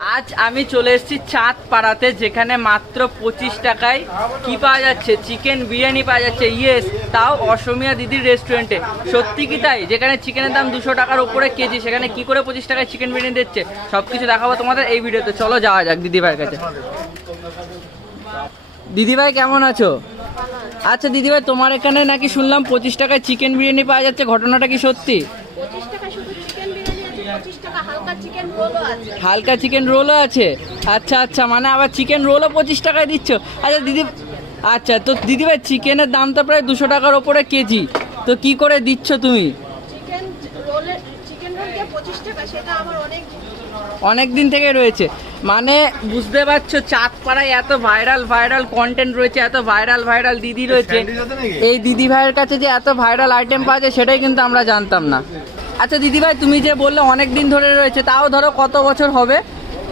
আজ আমি চলে এসেছি চাঁদপাড়াতে, যেখানে মাত্র 25 টাকায় কি পাওয়া যাচ্ছে, চিকেন বিরিয়ানি পাওয়া যাচ্ছে। ইয়েস, তাও অসমীয়া দিদির রেস্টুরেন্টে। সত্যি কি তাই? যেখানে চিকেনের দাম 200 টাকার উপরে কেজি, সেখানে কি করে 25 টাকায় চিকেন বিরিয়ানি দিচ্ছে, সব কিছু দেখাবো তোমাদের এই ভিডিওতে। চলো যাওয়া যাক দিদিভাইয়ের কাছে। দিদিভাই কেমন আছো? আচ্ছা দিদিভাই, তোমার এখানে নাকি শুনলাম 25 টাকায় চিকেন বিরিয়ানি পাওয়া যাচ্ছে, ঘটনাটা কি সত্যি? 25 টাকা শুধু চিকেন বিরিয়ানি আছে, 25 টাকা হালকা চিকেন রোলও আছে। হালকা চিকেন রোলও আছে? আচ্ছা আচ্ছা, মানে আবার চিকেন রোলও 25 টাকায় দিচ্ছ? আচ্ছা দিদি, আচ্ছা তো দিদিভাই চিকেনের দাম তো প্রায় 200 টাকার ওপরে কেজি, তো কি করে দিচ্ছ তুমি? চিকেন রোলকে 25 টাকা, সেটা আমার অনেক দিন থেকে রয়েছে, মানে বুঝতে পারছো চাঁদপাড়ায় এত ভাইরাল কন্টেন্ট রয়েছে, এত ভাইরাল দিদি রয়েছে। এই দিদি ভাইয়ের কাছে যে এত ভাইরাল আইটেম পাওয়া যায় সেটাই কিন্তু আমরা জানতাম না। আচ্ছা দিদিভাই, তুমি যে বললে অনেক দিন ধরে রয়েছে, তাও ধরো কত বছর হবে?